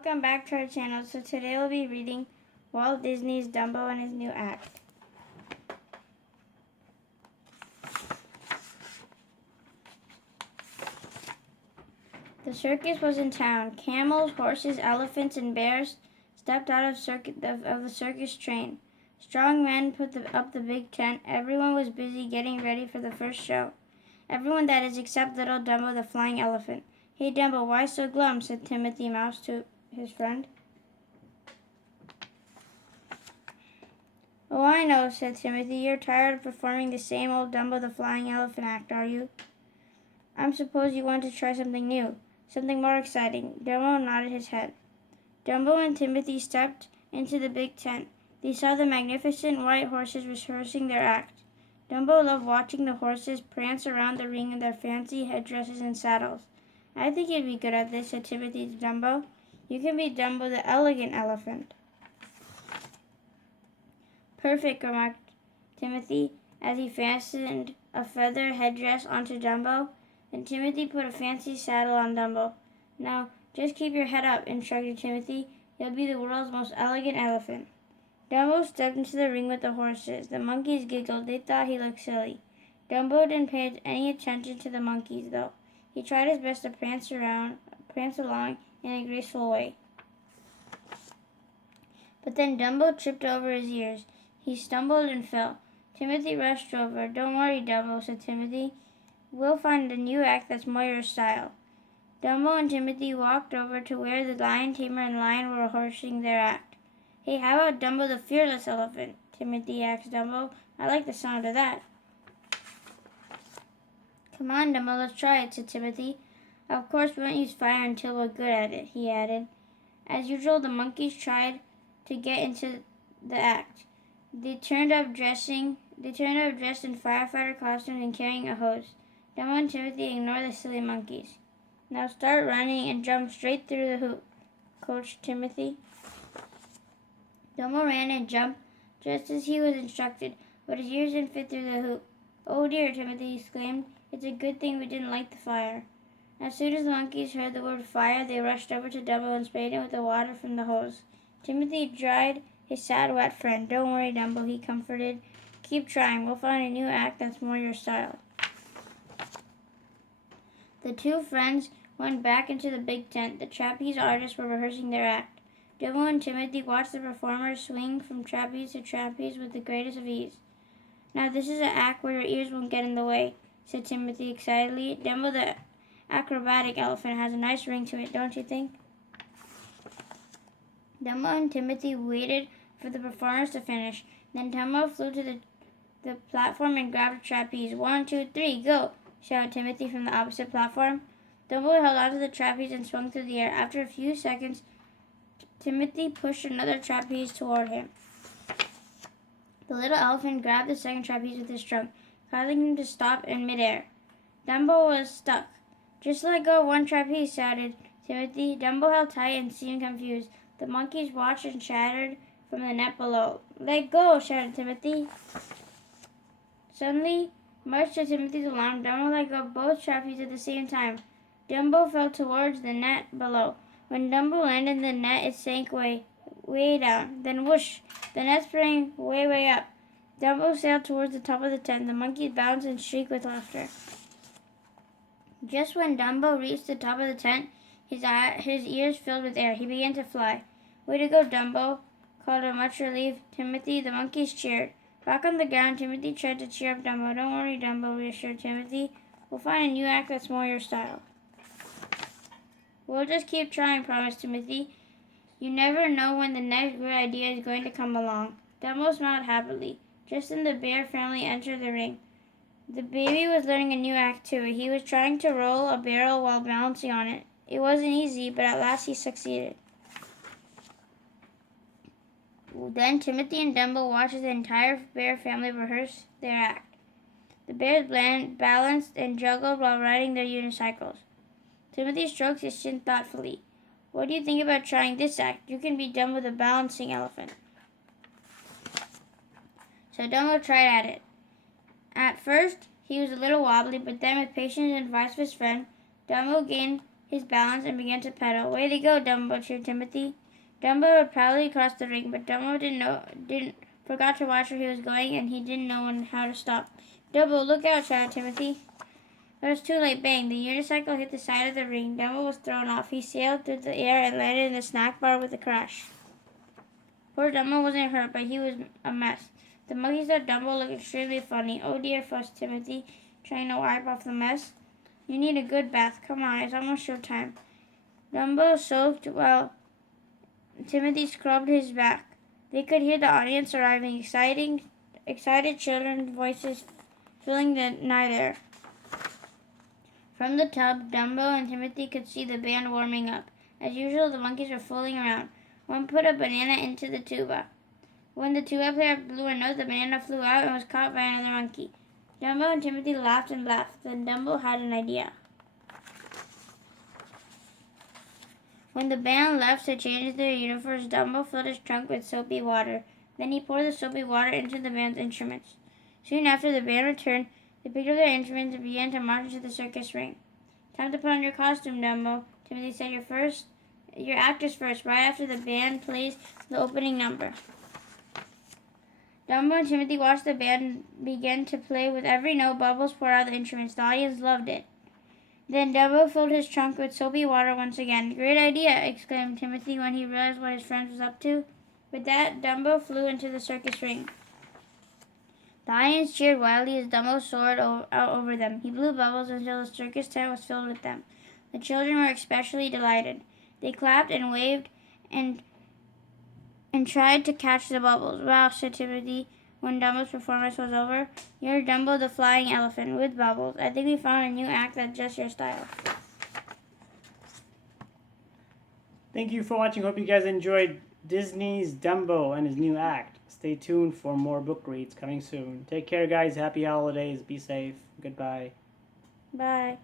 Welcome back to our channel. So today we'll be reading Walt Disney's Dumbo and his new act. The circus was in town. Camels, horses, elephants, and bears stepped out of the circus train. Strong men put up the big tent. Everyone was busy getting ready for the first show. Everyone, that is, except little Dumbo the flying elephant. "Hey Dumbo, why so glum?" said Timothy Mouse to his friend. "Oh, I know," said Timothy. "You're tired of performing the same old Dumbo the flying elephant act, are you? I suppose you want to try something new, something more exciting." Dumbo nodded his head. Dumbo and Timothy stepped into the big tent. They saw the magnificent white horses rehearsing their act. Dumbo loved watching the horses prance around the ring in their fancy headdresses and saddles. "I think you'd be good at this," said Timothy to Dumbo. "You can be Dumbo the elegant elephant." "Perfect," remarked Timothy as he fastened a feather headdress onto Dumbo. Then Timothy put a fancy saddle on Dumbo. "Now, just keep your head up," instructed Timothy. "You'll be the world's most elegant elephant." Dumbo stepped into the ring with the horses. The monkeys giggled. They thought he looked silly. Dumbo didn't pay any attention to the monkeys, though. He tried his best to prance along in a graceful way. But then Dumbo tripped over his ears. He stumbled and fell. Timothy rushed over. "Don't worry, Dumbo," said Timothy. "We'll find a new act that's more your style." Dumbo and Timothy walked over to where the lion tamer and lion were rehearsing their act. "Hey, how about Dumbo the fearless elephant?" Timothy asked Dumbo. "I like the sound of that." "Come on, Dumbo, let's try it," said Timothy. "Of course, we won't use fire until we're good at it," he added. As usual, the monkeys tried to get into the act. They turned up dressed in firefighter costumes and carrying a hose. Dumbo and Timothy ignored the silly monkeys. "Now start running and jump straight through the hoop," coached Timothy. Dumbo ran and jumped just as he was instructed, but his ears didn't fit through the hoop. "Oh dear," Timothy exclaimed. "It's a good thing we didn't light the fire." As soon as the monkeys heard the word fire, they rushed over to Dumbo and sprayed him with the water from the hose. Timothy dried his sad, wet friend. "Don't worry, Dumbo," he comforted. "Keep trying. We'll find a new act that's more your style." The two friends went back into the big tent. The trapeze artists were rehearsing their act. Dumbo and Timothy watched the performers swing from trapeze to trapeze with the greatest of ease. "Now this is an act where your ears won't get in the way," said Timothy excitedly. "Dumbo the acrobatic elephant has a nice ring to it, don't you think?" Dumbo and Timothy waited for the performers to finish. Then Dumbo flew to the platform and grabbed a trapeze. "1, 2, 3, go!" shouted Timothy from the opposite platform. Dumbo held onto the trapeze and swung through the air. After a few seconds, Timothy pushed another trapeze toward him. The little elephant grabbed the second trapeze with his trunk, causing him to stop in midair. Dumbo was stuck. "Just let go of one trapeze," shouted Timothy. Dumbo held tight and seemed confused. The monkeys watched and chattered from the net below. "Let go!" shouted Timothy. Suddenly, much to Timothy's alarm, Dumbo let go of both trapezes at the same time. Dumbo fell towards the net below. When Dumbo landed in the net, it sank way down. Then whoosh! The net sprang way up. Dumbo sailed towards the top of the tent. The monkeys bounced and shrieked with laughter. Just when Dumbo reached the top of the tent, his ears filled with air. He began to fly. "Way to go, Dumbo," called a much relieved Timothy. The monkeys cheered. Back on the ground, Timothy tried to cheer up Dumbo. "Don't worry, Dumbo," reassured Timothy. "We'll find a new act that's more your style." "We'll just keep trying," promised Timothy. "You never know when the next good idea is going to come along." Dumbo smiled happily. Just then the bear family entered the ring. The baby was learning a new act too. He was trying to roll a barrel while balancing on it. It wasn't easy, but at last he succeeded. Then Timothy and Dumbo watched as the entire bear family rehearse their act. The bears balanced and juggled while riding their unicycles. Timothy stroked his chin thoughtfully. "What do you think about trying this act? You can be Dumbo the balancing elephant." So Dumbo tried at it. At first, he was a little wobbly, but then with patience and advice of his friend, Dumbo gained his balance and began to pedal. Way to go, Dumbo, cheered Timothy. Dumbo had proudly crossed the ring, but Dumbo forgot to watch where he was going, and he didn't know how to stop. Dumbo, look out, shouted Timothy. But it was too late. Bang! The unicycle hit the side of the ring. Dumbo was thrown off. He sailed through the air and landed in the snack bar with a crash. Poor Dumbo wasn't hurt, but he was a mess. The monkeys thought Dumbo looked extremely funny. Oh dear, fussed Timothy, trying to wipe off the mess. You need a good bath. Come on, it's almost showtime. Dumbo soaked while Timothy scrubbed his back. They could hear the audience arriving, excited children's voices filling the night air. From the tub, Dumbo and Timothy could see the band warming up. As usual, the monkeys were fooling around. One put a banana into the tuba. When the tuba player blew a note, the banana flew out and was caught by another monkey. Dumbo and Timothy laughed and laughed. Then Dumbo had an idea. When the band left to change their uniforms, Dumbo filled his trunk with soapy water. Then he poured the soapy water into the band's instruments. Soon after the band returned, they picked up their instruments and began to march into the circus ring. Time to put on your costume, Dumbo. Timothy said, your act is first, right after the band plays the opening number. Dumbo and Timothy watched the band begin to play. With every note, bubbles poured out of the instruments. The audience loved it. Then Dumbo filled his trunk with soapy water once again. Great idea, exclaimed Timothy when he realized what his friend was up to. With that, Dumbo flew into the circus ring. The audience cheered wildly as Dumbo soared out over them. He blew bubbles until the circus tent was filled with them. The children were especially delighted. They clapped and waved and tried to catch the bubbles. Wow, said Timothy when Dumbo's performance was over. You're Dumbo the flying elephant with bubbles. I think we found a new act that's just your style. Thank you for watching. Hope you guys enjoyed Disney's Dumbo and his new act. Stay tuned for more book reads coming soon. Take care, guys. Happy holidays. Be safe. Goodbye. Bye.